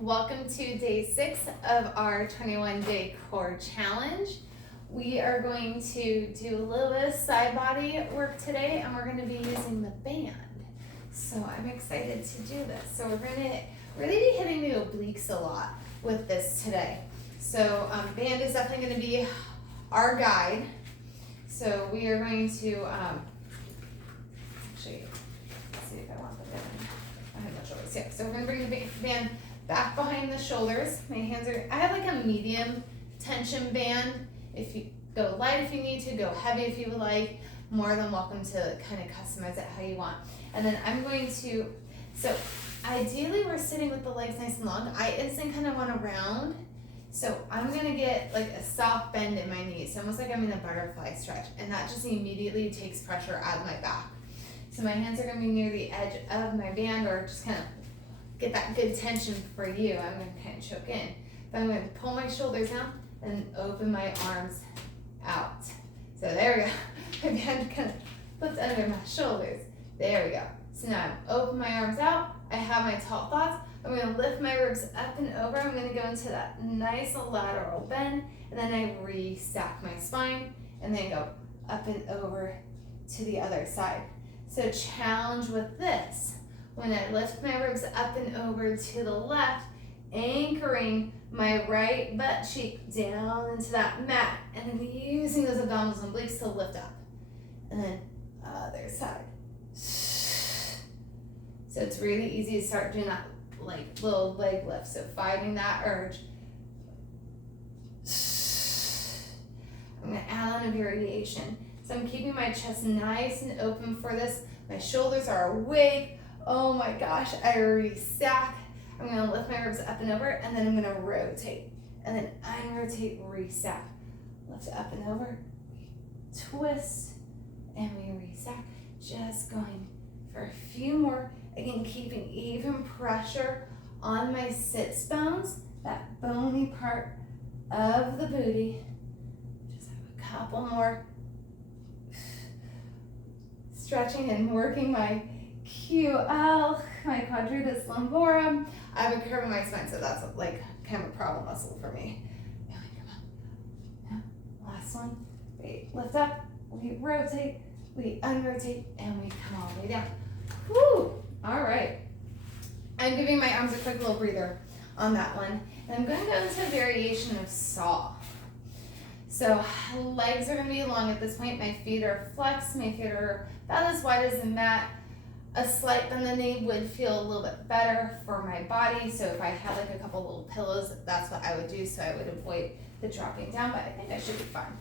Welcome to day 6 of our 21-day core challenge. We are going to do a little bit of side body work today, and we're going to be using the band. So I'm excited to do this. So we're going to really be hitting the obliques a lot with this today. So band is definitely going to be our guide. So we are going to actually see if I want the band. I have no choice. Yeah. So we're going to bring the band back behind the shoulders. My hands are, I have like a medium tension band. If you go light if you need to, go heavy if you would like, more than welcome to kind of customize it how you want. And then I'm going to, so ideally we're sitting with the legs nice and long. I instantly kind of want to round. So I'm going to get like a soft bend in my knees, almost like I'm in a butterfly stretch. And that just immediately takes pressure out of my back. So my hands are going to be near the edge of my band, or just kind of get that good tension for you. I'm going to kind of choke in. But I'm going to pull my shoulders down and open my arms out. So there we go. My band kind of flipped under my shoulders. There we go. So now I'm open my arms out. I have my tall thoughts. I'm going to lift my ribs up and over. I'm going to go into that nice lateral bend. And then I re-stack my spine. And then go up and over to the other side. So challenge with this. When I lift my ribs up and over to the left, anchoring my right butt cheek down into that mat, and then using those abdominals and obliques to lift up. And then other side. So it's really easy to start doing that like little leg lift. So fighting that urge. I'm gonna add on a variation. So I'm keeping my chest nice and open for this. My shoulders are awake. Oh my gosh, I re-stack. I'm gonna lift my ribs up and over, and then I'm gonna rotate. And then unrotate, re-stack. Lift up and over, twist, and we re-stack. Just going for a few more. Again, keeping even pressure on my sits bones, that bony part of the booty. Just have a couple more. Stretching and working my QL, my quadratus lumborum. I have a curve in my spine, so that's like kind of a problem muscle for me. And we come up. Yeah. Last one. We lift up, we rotate, we unrotate, and we come all the way down. Whew! All right. I'm giving my arms a quick little breather on that one. And I'm going to go into a variation of saw. So legs are going to be long at this point. My feet are flexed. My feet are about as wide as the mat. A slight bend in the knee would feel a little bit better for my body. So if I had like a couple little pillows, that's what I would do. So I would avoid the dropping down, but I think I should be fine.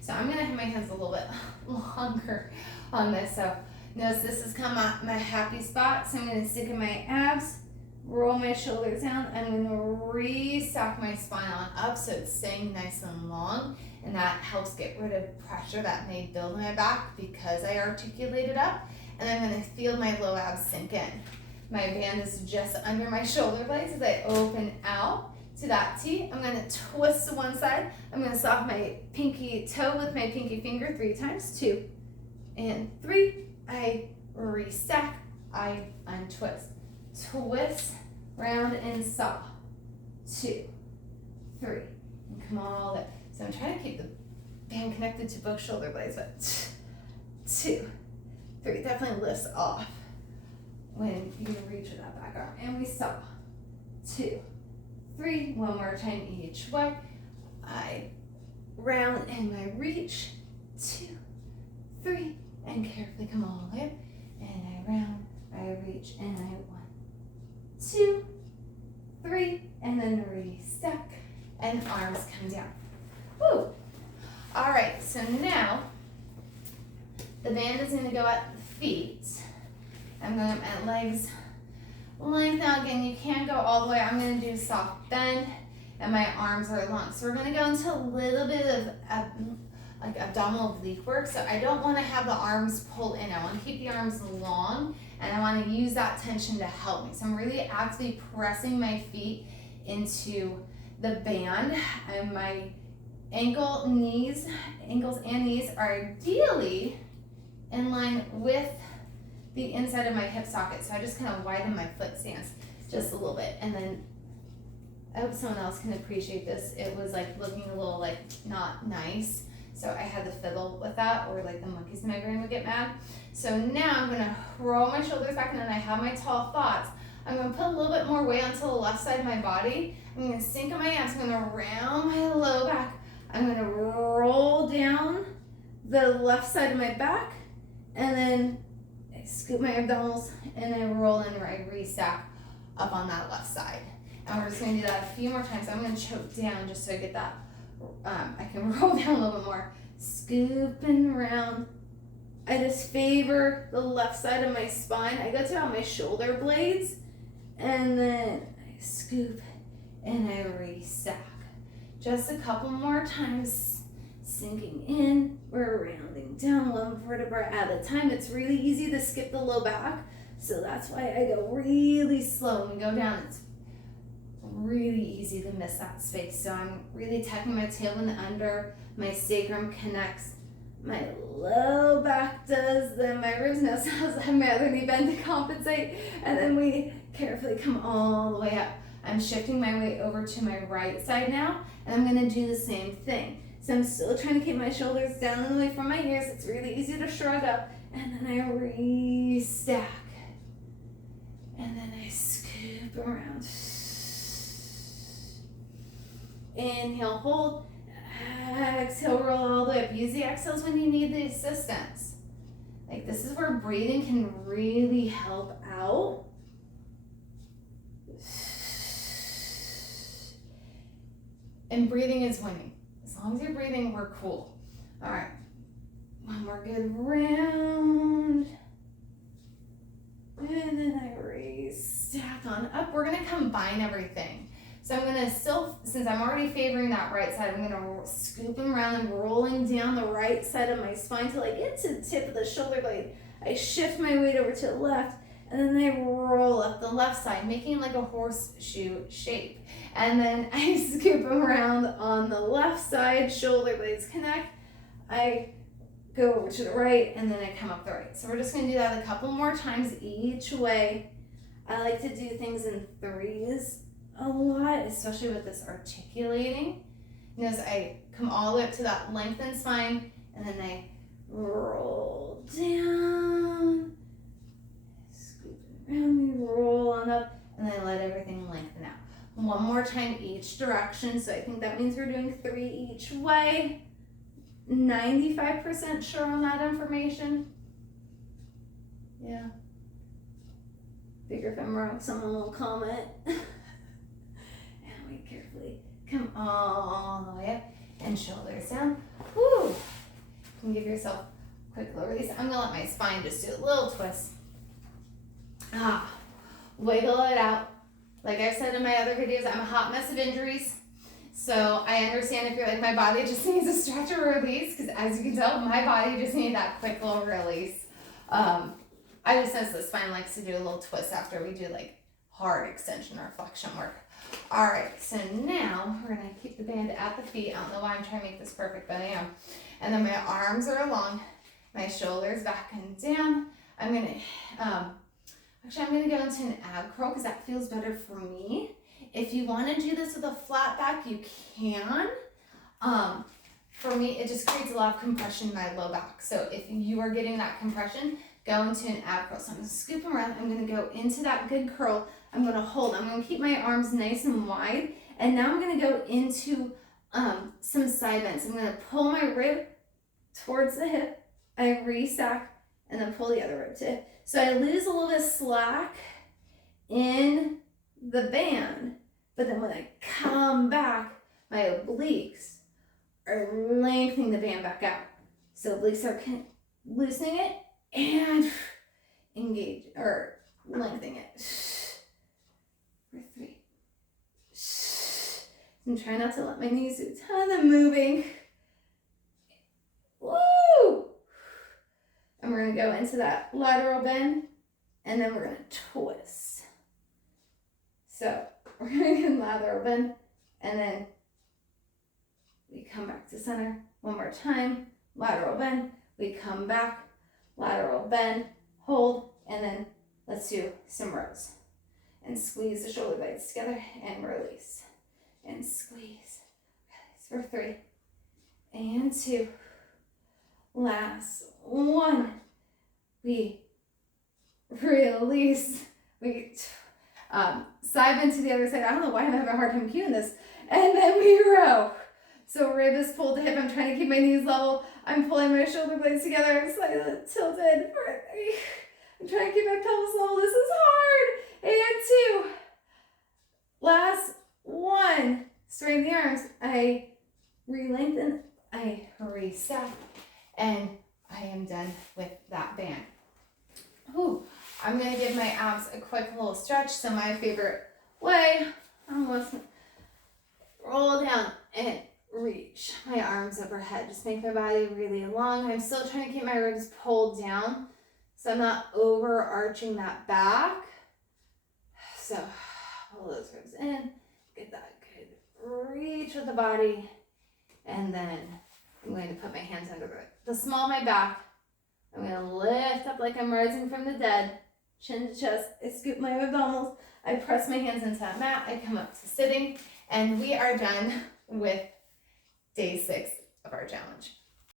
So I'm gonna have my hands a little bit longer on this. So notice this has come at my happy spot. So I'm gonna stick in my abs, roll my shoulders down. I'm gonna re-stack my spine on up so it's staying nice and long. And that helps get rid of pressure that may build in my back because I articulated up. And I'm going to feel my low abs sink in. My band is just under my shoulder blades as I open out to that T. I'm going to twist to one side. I'm going to soft my pinky toe with my pinky finger 3 times. 2 and 3. I restack. I untwist. Twist, round, and saw. 2, 3. And come all the way. So I'm trying to keep the band connected to both shoulder blades, but 2, 3, definitely lifts off when you reach with that back arm. And we saw 2, 3, one more time each way. I round and I reach, 2, 3, and carefully come all the way. And I round, I reach, and I 1, 2, 3, and then re-stack, and arms come down. Woo! All right, so now the band is going to go at the feet. I'm going at legs length. Now again, you can go all the way. I'm going to do soft bend, and my arms are long. So we're going to go into a little bit of like abdominal oblique work. So I don't want to have the arms pull in. I want to keep the arms long, and I want to use that tension to help me. So I'm really actively pressing my feet into the band, and my ankles and knees are ideally in line with the inside of my hip socket. So I just kind of widen my foot stance just a little bit, and then I hope someone else can appreciate this. It was like looking a little like not nice. So I had to fiddle with that, or like the monkeys in my brain would get mad. So now I'm gonna roll my shoulders back, and then I have my tall thoughts. I'm gonna put a little bit more weight onto the left side of my body. I'm gonna sink on my abs. I'm gonna round my low back. I'm gonna roll down the left side of my back, and then I scoop my abdominals, and I roll in, or I restack up on that left side. And we're just gonna do that a few more times. I'm gonna choke down just so I get that, I can roll down a little bit more. Scooping around. I just favor the left side of my spine. I go to about my shoulder blades, and then I scoop and I restack. Just a couple more times, sinking in. We're rounding down one vertebra at a time. It's really easy to skip the low back, so that's why I go really slow. When we go down, it's really easy to miss that space. So I'm really tucking my tailbone under, my sacrum connects, my low back does, then my ribs now sounds like my other knee bend to compensate, and then we carefully come all the way up. I'm shifting my weight over to my right side now, and I'm gonna do the same thing. So I'm still trying to keep my shoulders down and away from my ears. It's really easy to shrug up, and then I restack, and then I scoop around. Inhale, hold. Exhale, roll all the way up. Use the exhales when you need the assistance. Like, this is where breathing can really help out. And breathing is winning. As long as you're breathing, we're cool. All right. One more good round. And then I restack on up. We're going to combine everything. So I'm gonna still, since I'm already favoring that right side, I'm gonna scoop around and rolling down the right side of my spine till I get to the tip of the shoulder blade. I shift my weight over to the left, and then I roll up the left side, making like a horseshoe shape. And then I scoop around on the left side, shoulder blades connect. I go over to the right, and then I come up the right. So we're just gonna do that a couple more times each way. I like to do things in threes a lot, especially with this articulating. Notice I come all the way up to that lengthened spine, and then I roll down, scoop around me, roll on up, and then let everything lengthen out. One more time each direction. So I think that means we're doing 3 each way. 95% sure on that information. Yeah. Figure if I'm wrong, someone will comment. Carefully come all the way up and shoulders down. Woo! You can give yourself a quick little release. I'm gonna let my spine just do a little twist. Wiggle it out. Like I've said in my other videos, I'm a hot mess of injuries. So I understand if you're like, my body just needs a stretch or release, because as you can tell, my body just needed that quick little release. I just notice the spine likes to do a little twist after we do like hard extension or flexion work. All right, so now we're gonna keep the band at the feet. I don't know why I'm trying to make this perfect, but I am. And then my arms are along, my shoulders back and down. I'm gonna, actually I'm gonna go into an ab curl because that feels better for me. If you wanna do this with a flat back, you can. For me, it just creates a lot of compression in my low back. So if you are getting that compression, go into an ab curl. So I'm gonna scoop around, I'm gonna go into that good curl. I'm gonna hold, I'm gonna keep my arms nice and wide. And now I'm gonna go into some side bends. I'm gonna pull my rib towards the hip, I restack, and then pull the other rib to hip. So I lose a little bit of slack in the band, but then when I come back, my obliques are lengthening the band back out. So obliques are loosening it and engage, or lengthening it. For 3. And try not to let my knees do a ton of moving. Woo! And we're gonna go into that lateral bend, and then we're gonna twist. So we're gonna get lateral bend, and then we come back to center. One more time, lateral bend, we come back, lateral bend, hold, and then let's do some rows. And squeeze the shoulder blades together and release. and squeeze. Release for 3 and 2. Last 1. We release. We side bend to the other side. I don't know why I'm having a hard time cueing this. And then we row. So rib is pulled to hip. I'm trying to keep my knees level. I'm pulling my shoulder blades together. I'm slightly tilted for 3. I'm trying to keep my pelvis level. This is hard. And 2. Last 1. Straighten the arms. I re-lengthen. I reset. And I am done with that band. Ooh, I'm going to give my abs a quick little stretch. So my favorite way, almost roll down and reach my arms overhead. Just make my body really long. I'm still trying to keep my ribs pulled down so I'm not overarching that back. So pull those ribs in, get that good reach with the body, and then I'm going to put my hands under the small of my back. I'm going to lift up like I'm rising from the dead, chin to chest. I scoop my abdominals. I press my hands into that mat. I come up to sitting, and we are done with day 6 of our challenge.